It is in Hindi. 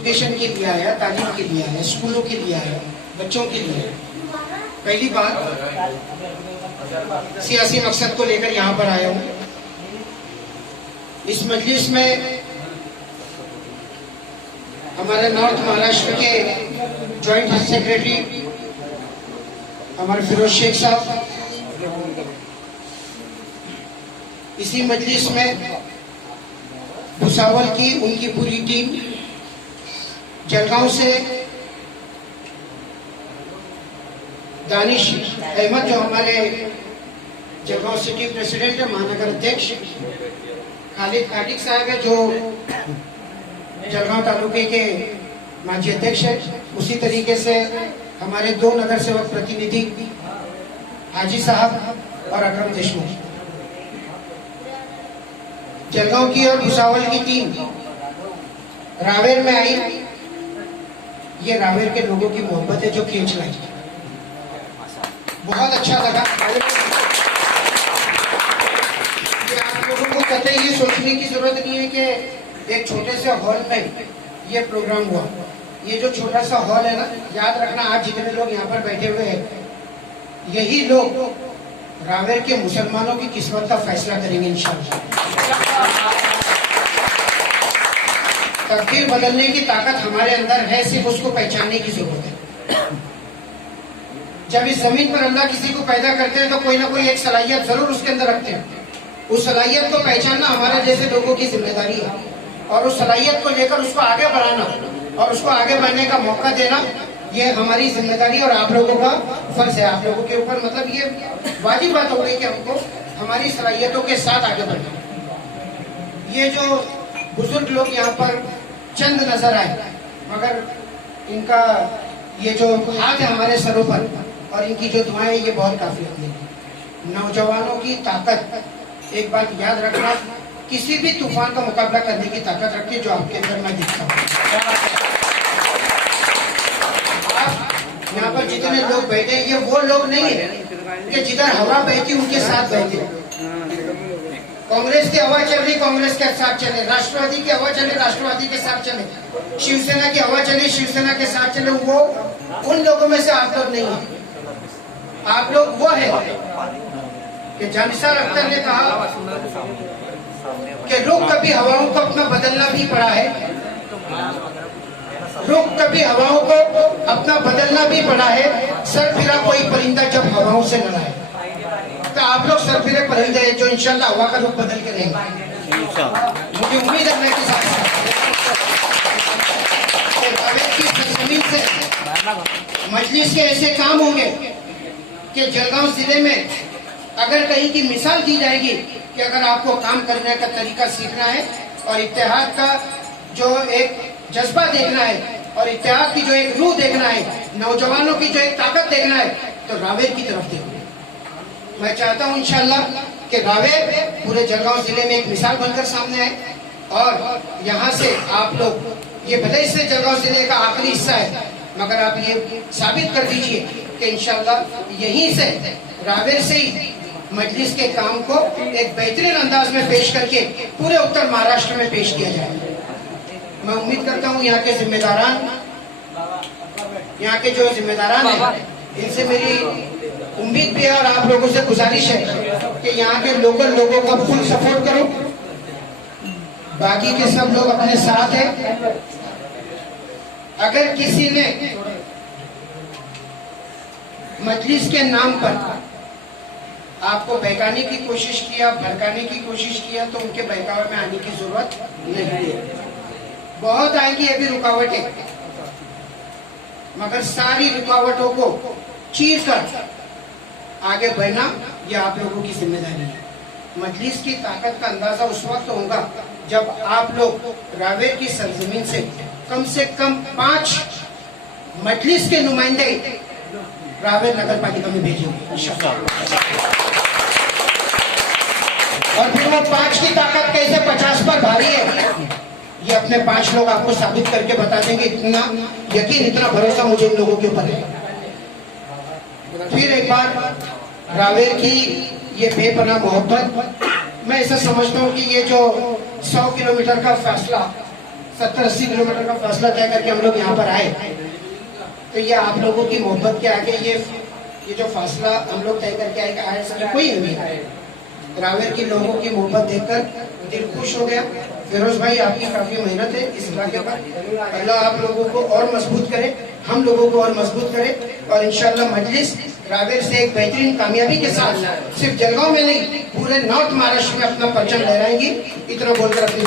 एजुकेशन के लिए आया, तालीम के लिए आया, स्कूलों के लिए आया, बच्चों के लिए। पहली बात, सियासी मकसद को लेकर यहाँ पर आया हूँ। इस मजलिस में हमारे नॉर्थ महाराष्ट्र के जॉइंट सेक्रेटरी हमारे फिरोज शेख साहब, इसी मजलिस में भुसावल की उनकी पूरी टीम, जलगांव से दानिश अहमद जो हमारे जलगांव सिटी प्रेसिडेंट है, महानगर अध्यक्ष, खालिद काटिक साहब है जो जलगांव तालुके के माजी अध्यक्ष है, उसी तरीके से हमारे दो नगर सेवक प्रतिनिधि हाजी साहब और अकरम देशमुख। जलगांव की और भुसावल की टीम रावेर में आई। ये रावेर के लोगों की मोहब्बत है जो खींच लाई, बहुत अच्छा लगा। आप लोगों को कतई ये सोचने की जरूरत नहीं है कि एक छोटे से हॉल में ये प्रोग्राम हुआ। ये जो छोटा सा हॉल है ना, याद रखना आज जितने लोग यहाँ पर बैठे हुए हैं, यही लोग रावेर के मुसलमानों की किस्मत का फैसला करेंगे इंशाअल्लाह। तकदीर बदलने की ताकत हमारे अंदर है, सिर्फ उसको पहचानने की जरूरत है। जब इस जमीन पर अल्लाह किसी को पैदा करते हैं तो कोई ना कोई एक सलाहियत जरूर उसके अंदर रखते हैं। उस सलाहियत को पहचानना हमारे जैसे लोगों की जिम्मेदारी है, और उस सलाहियत को लेकर उसको आगे बढ़ाना और उसको आगे बढ़ने का मौका देना, ये हमारी जिम्मेदारी और आप लोगों का फर्ज है। आप लोगों के ऊपर मतलब ये वाजिब बात हो गई कि हमको हमारी सलाहियतों के साथ आगे बढ़ना। ये जो बुजुर्ग लोग यहाँ पर चंद नजर आए, मगर इनका ये जो हाथ है हमारे सरों पर और इनकी जो दुआएं, ये बहुत काफी होती। नौजवानों की ताकत, एक बात याद रखना, किसी भी तूफान का मुकाबला करने की ताकत रखती है जो आपके अंदर मैं दिखता हूँ। यहाँ पर जितने लोग बैठे हैं, ये वो लोग नहीं है कि जिधर हवा बहती उनके साथ बैठे। कांग्रेस की हवा चल रही, कांग्रेस के साथ चले, राष्ट्रवादी की हवा चले, राष्ट्रवादी के साथ चले, शिवसेना की हवा चले, शिवसेना के साथ चले। वो उन लोगों में से आप लोग नहीं है। आप लोग वो है कि जानिसार अख्तर ने कहा कि रुख कभी हवाओं को अपना बदलना भी पड़ा है, रुख कभी हवाओं को अपना बदलना भी पड़ा है, सर फिरा कोई परिंदा जब हवाओं से लड़ा है। तो आप लोग सर फिरे परिंदे हैं जो इंशाल्लाह हवा का रुख बदल के रहेंगे। मुझे उम्मीद है मैं जमीन से मजलिस के ऐसे काम होंगे कि जलगांव जिले में अगर कहीं की मिसाल दी जाएगी कि अगर आपको काम करने का तरीका सीखना है और इत्तेहाद का जो एक जज्बा देखना है और इत्तेहाद की जो एक रूह देखना है, नौजवानों की जो एक ताकत देखना है, तो रावेर की तरफ देखो। मैं चाहता हूं इंशाअल्लाह कि रावेर पूरे जलगांव जिले में एक मिसाल बनकर सामने आए और यहाँ से आप लोग, ये भले इससे जलगांव जिले का आखिरी हिस्सा है, मगर आप ये साबित कर दीजिए कि इंशाअल्लाह यहीं से, रावेर से ही मजलिस के काम को एक बेहतरीन अंदाज में पेश करके पूरे उत्तर महाराष्ट्र में पेश किया जाए। मैं उम्मीद करता हूँ यहाँ के जिम्मेदारान, यहाँ के जो जिम्मेदारान हैं, इनसे मेरी उम्मीद भी है और आप लोगों से गुजारिश है कि यहाँ के लोकल लोगों का फुल सपोर्ट करो। बाकी के सब लोग अपने साथ हैं। अगर किसी ने मजलिस के नाम पर आपको बहकाने की कोशिश किया, भड़काने की कोशिश किया, तो उनके बहकावे में आने की जरूरत नहीं है। बहुत आएंगी ये भी रुकावटें, मगर सारी रुकावटों को चीर कर आगे बढ़ना ये आप लोगों की जिम्मेदारी है। मजलिस की ताकत का अंदाजा उस वक्त होगा जब आप लोग रावेर की सरजमीन से कम 5 मजलिस के नुमाइंदे रावेर नगर पालिका में भेजेंगे और फिर वो 5 की ताकत कैसे 50 पर भारी है, ये अपने 5 लोग आपको साबित करके बता देंगे। इतना यकीन, इतना भरोसा मुझे इन लोगों के ऊपर है। फिर एक बार रावेर की ये बेपनाह मोहब्बत, मैं ऐसा समझता हूँ कि ये जो 100 किलोमीटर का फासला 70-80 किलोमीटर का फासला तय करके हम लोग यहाँ पर आए। तो ये आप लोगों की मोहब्बत के आगे ये जो फासला हम लोग तय करके आए समय कोई नहीं है। रावेर के लोगों की मोहब्बत देखकर दिल खुश हो गया। फिरोज भाई, आपकी काफी मेहनत है इस इलाके पर। अल्लाह आप लोगों को और मजबूत करे, हम लोगों को और मजबूत करे, और इंशाल्लाह मजलिस रावेर से एक बेहतरीन कामयाबी के साथ सिर्फ जलगांव में नहीं, पूरे नॉर्थ महाराष्ट्र में अपना परचम लहराएंगी। इतना बोलकर अपनी